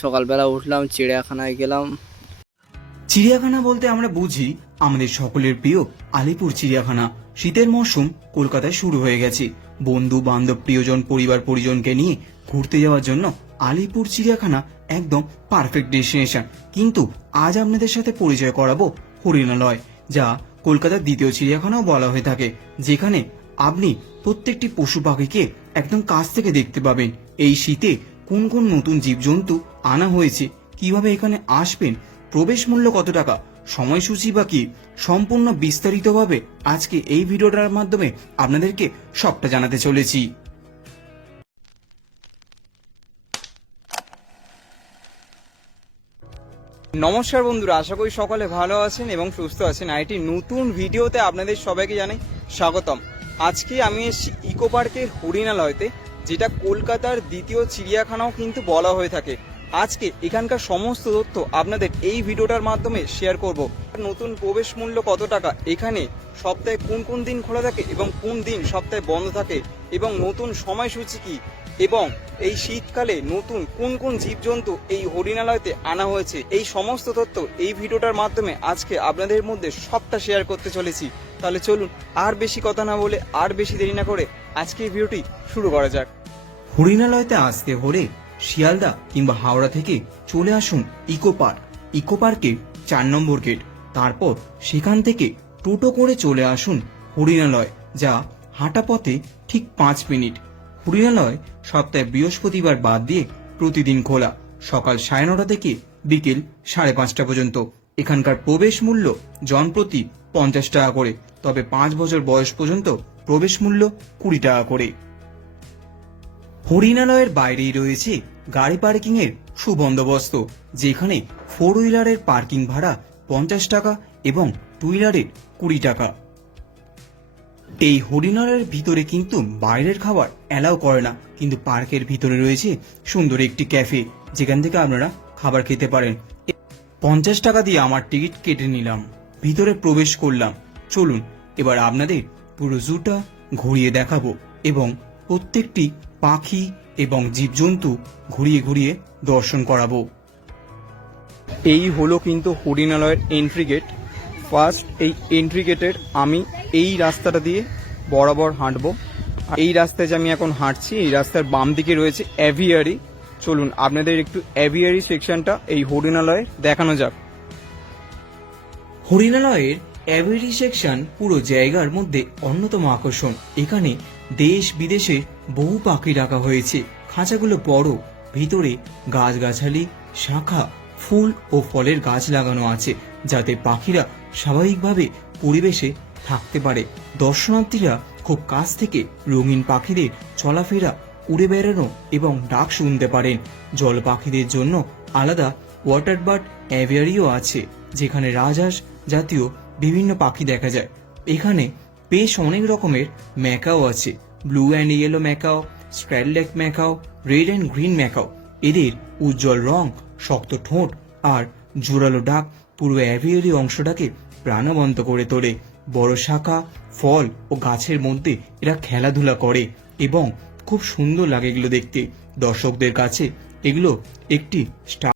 সকালবেলা উঠলাম, চিড়িয়াখানায় গেলাম। চিড়িয়াখানা বলতে আমরা বুঝি আমাদের সকলের প্রিয় আলিপুর চিড়িয়াখানা। শীতের মরশুম কলকাতায় শুরু হয়ে গেছে। বন্ধু বান্ধব প্রিয়জন পরিবার পরিজনকে নিয়ে ঘুরতে যাওয়ার জন্য আলিপুর চিড়িয়াখানা একদম পারফেক্ট ডেস্টিনেশন। কিন্তু আজ আপনাদের সাথে পরিচয় করাবো হরিণালয়, যা কলকাতার দ্বিতীয় চিড়িয়াখানাও বলা হয়ে থাকে, যেখানে আপনি প্রত্যেকটি পশু পাখিকে একদম কাছ থেকে দেখতে পাবেন। এই শীতে কোন কোন নতুন জীবজন্তু আনা হয়েছে, কিভাবে এখানে আসবেন, প্রবেশ মূল্য কত টাকা, সময়সূচি বা কি, সম্পূর্ণ বিস্তারিতভাবে আজকে এই ভিডিওটার মাধ্যমে আপনাদেরকে সবটা জানাতে চলেছি। নমস্কার বন্ধুরা, আশা করি সকলে ভালো আছেন এবং সুস্থ আছেন। আর একটি নতুন ভিডিওতে আপনাদের সবাইকে জানাই স্বাগতম। আজকে আমি এসেছি ইকো পার্কের হরিণালয়তে, যেটা কলকাতার দ্বিতীয় চিড়িয়াখানাও কিন্তু বলা হয়ে থাকে। আজকে এখানকার সমস্ত তথ্য আপনাদের এই ভিডিওটার মাধ্যমে শেয়ার করব। নতুন প্রবেশ মূল্য কত টাকা, এখানে সপ্তাহে কোন কোন দিন খোলা থাকে এবং কোন দিন সপ্তাহে বন্ধ থাকে, এবং নতুন সময়সূচি কি, এবং এই শীতকালে নতুন কোন কোন জীবজন্তু এই হরিণালয়তে আনা হয়েছে, এই সমস্ত তথ্য এই ভিডিওটার মাধ্যমে আজকে আপনাদের মধ্যে সবটা শেয়ার করতে চলেছি। তাহলে চলুন আর বেশি কথা না বলে, আর বেশি দেরি না করে আজকে এই ভিডিওটি শুরু করা যাক। হরিণালয়তে আসতে হলে শিয়ালদা কিংবা হাওড়া থেকে চলে আসুন ইকো পার্ক। ইকো পার্কে 4 নম্বর গেট। তারপর সেখান থেকে টোটো করে চলে আসুন হরিণালয়, যা হাঁটা পথে ঠিক 5 মিনিট। হরিণালয় সপ্তাহে বৃহস্পতিবার বাদ দিয়ে প্রতিদিন খোলা, সকাল 9:30 থেকে বিকেল 5:30 পর্যন্ত। এখানকার প্রবেশ মূল্য জনপ্রতি 50 টাকা করে, তবে 5 বছর বয়স পর্যন্ত প্রবেশ মূল্য 20 টাকা করে। হরিণালয়ের বাইরেই রয়েছে গাড়ি পার্কিং এর সুবন্দোবস্ত, যেখানে 4 হুইলারের পার্কিং ভাড়া 50 টাকা এবং 2 হুইলারের 20 টাকা। এই হরিণালয়ের ভিতরে কিন্তু বাইরের খাবার অ্যালাউ করে না, কিন্তু পার্কের ভিতরে রয়েছে সুন্দর একটি ক্যাফে, যেখান থেকে আপনারা খাবার খেতে পারেন। 50 টাকা দিয়ে আমার টিকিট কেটে নিলাম, ভিতরে প্রবেশ করলাম। চলুন এবার আপনাদের পুরো জুটা ঘুরিয়ে দেখাবো এবং প্রত্যেকটি পাখি এবং জীবজন্তু ঘুরিয়ে ঘুরিয়ে দর্শন করাবো। এই হলো কিন্তু হরিণালয়ের এন্ট্রি গেট। ফার্স্ট এই এন্ট্রি গেটের আমি এই রাস্তাটা দিয়ে বরাবর হাঁটবো। এই রাস্তায় যে আমি এখন হাঁটছি, এই রাস্তার বাম দিকে রয়েছে অ্যাভিয়ারি। চলুন আপনাদের একটু অ্যাভিয়ারি সেকশনটা এই হরিণালয়ে দেখানো যাক। হরিণালয়ের অ্যাভিয়ারি সেকশন পুরো জায়গার মধ্যে অন্যতম আকর্ষণ। এখানে দেশ বিদেশে বহু পাখি রাখা হয়েছে। খাঁচাগুলো বড়, ভিতরে গাছগাছালি, শাখা, ফুল ও ফলের গাছ লাগানো আছে, যাতে পাখিরা স্বাভাবিকভাবে পরিবেশে থাকতে পারে। দর্শনার্থীরা খুব কাছ থেকে রঙিন পাখিদের চলাফেরা, উড়ে বেড়ানো এবং ডাক শুনতে পারেন। জল পাখিদের জন্য আলাদা ওয়াটার বার্ড অ্যাভিয়ারিও আছে, যেখানে রাজহাঁস জাতীয় বিভিন্ন পাখি দেখা যায়। এখানে বেশ অনেক রকমের ম্যাকাও আছে, ব্লু অ্যান্ড ইয়েলো ম্যাকাও, স্ক্র্যাডলেক macaw, red and green macaw. এদের উজ্জ্বল রং, শক্ত ঠোঁট আর জোরালো ডাক পুরো অ্যাভিয়ারি অংশটাকে প্রাণবন্ত করে তোলে। বড় শাখা, ফল ও গাছের মধ্যে এরা খেলাধুলা করে এবং খুব সুন্দর লাগে এগুলো দেখতে। দর্শকদের কাছে এগুলো একটি